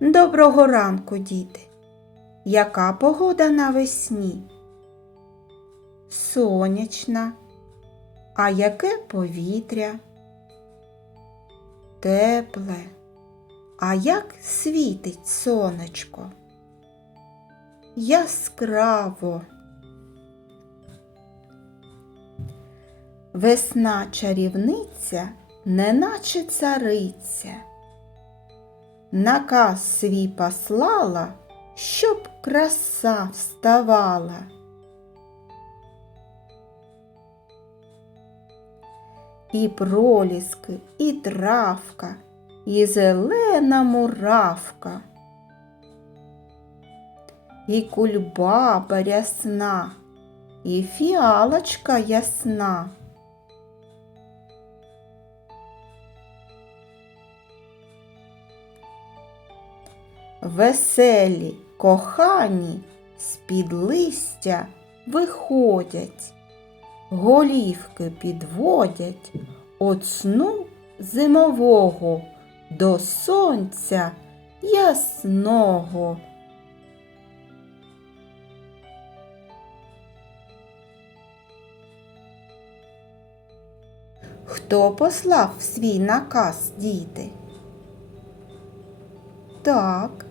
Доброго ранку, діти. Яка погода навесні? Сонячна. А яке повітря? Тепле. А як світить сонечко? Яскраво. Весна чарівниця, неначе цариця. Наказ свій послала, щоб краса вставала. І проліски, і травка, і зелена муравка, і кульбаба рясна, і фіалочка ясна. Веселі, кохані з-під листя виходять, голівки підводять от сну зимового до сонця ясного. Хто послав свій наказ, діти? Так,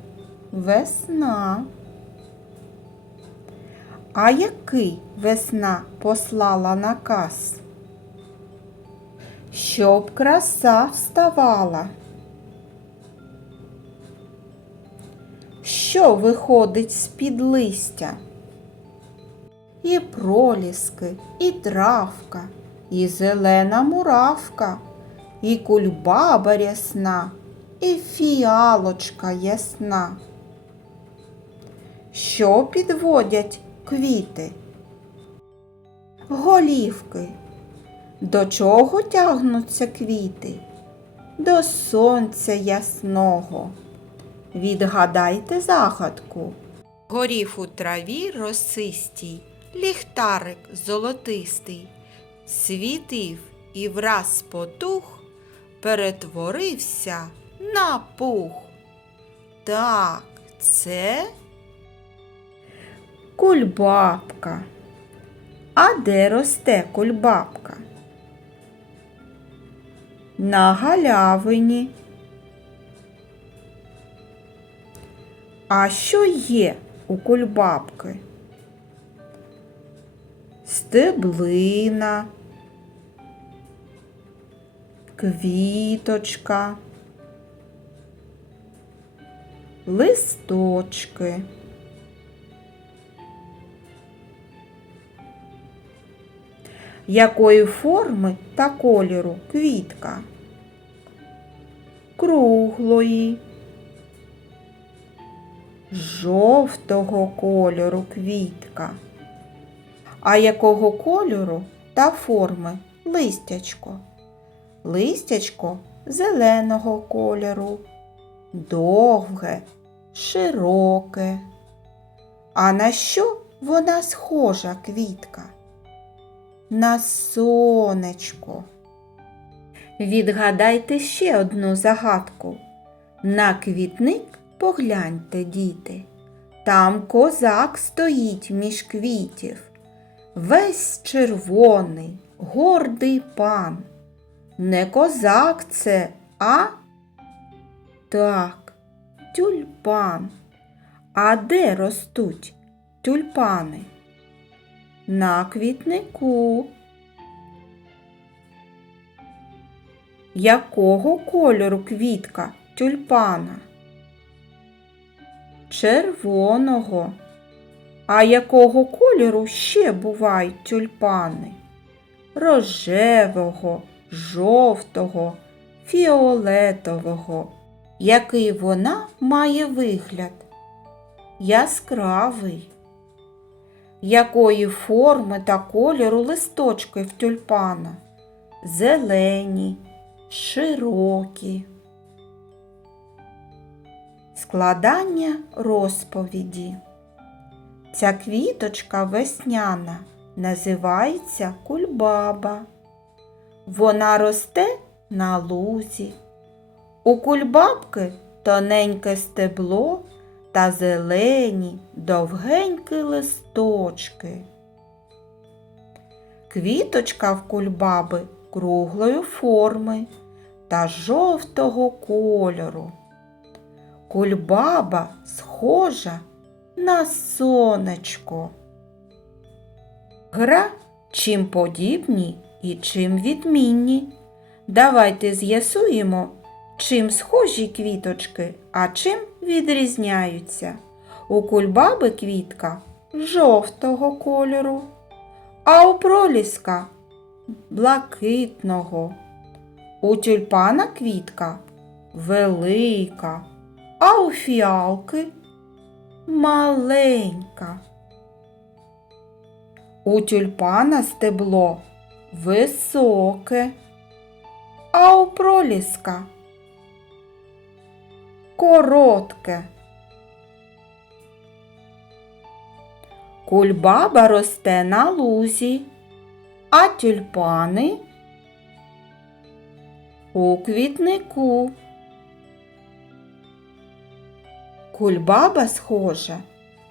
весна. А який весна послала наказ? Щоб краса вставала. Що виходить з-під листя? І проліски, і травка, і зелена муравка, і кульбаба рясна, і фіалочка ясна. Що підводять квіти? Голівки. До чого тягнуться квіти? До сонця ясного. Відгадайте загадку. Горів у траві росистій, ліхтарик золотистий, світив і враз потух, перетворився на пух. Так, це кульбабка. А де росте кульбабка? На галявині. А що є у кульбабки? Стеблина, квіточка, листочки. Якої форми та кольору квітка? Круглої, жовтого кольору квітка. А якого кольору та форми листячко? Листячко зеленого кольору, довге, широке. А на що вона схожа квітка? На сонечко. Відгадайте ще одну загадку. На квітник погляньте, діти. Там козак стоїть між квітів. Весь червоний, гордий пан. Не козак це, а? Так, тюльпан. А де ростуть тюльпани? На квітнику. Якого кольору квітка тюльпана? Червоного. А якого кольору ще бувають тюльпани? Рожевого, жовтого, фіолетового. Який вона має вигляд? Яскравий. Якої форми та кольору листочки в тюльпана? Зелені, широкі. Складання розповіді. Ця квіточка весняна називається кульбаба. Вона росте на лузі. У кульбабки тоненьке стебло та зелені довгенькі листочки. Квіточка в кульбаби круглої форми та жовтого кольору. Кульбаба схожа на сонечко. Гра чим подібні і чим відмінні. Давайте з'ясуємо, чим схожі квіточки, а чим відрізняються. У кульбаби квітка жовтого кольору, а у проліска блакитного. У тюльпана квітка велика, а у фіалки маленька. У тюльпана стебло високе, а у проліска коротке. Кульбаба росте на лузі, а тюльпани у квітнику. Кульбаба схожа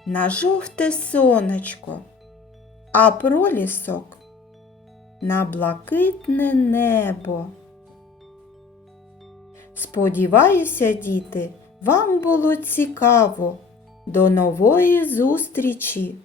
на жовте сонечко, а пролісок на блакитне небо. Сподіваюся, діти, вам було цікаво. До нової зустрічі!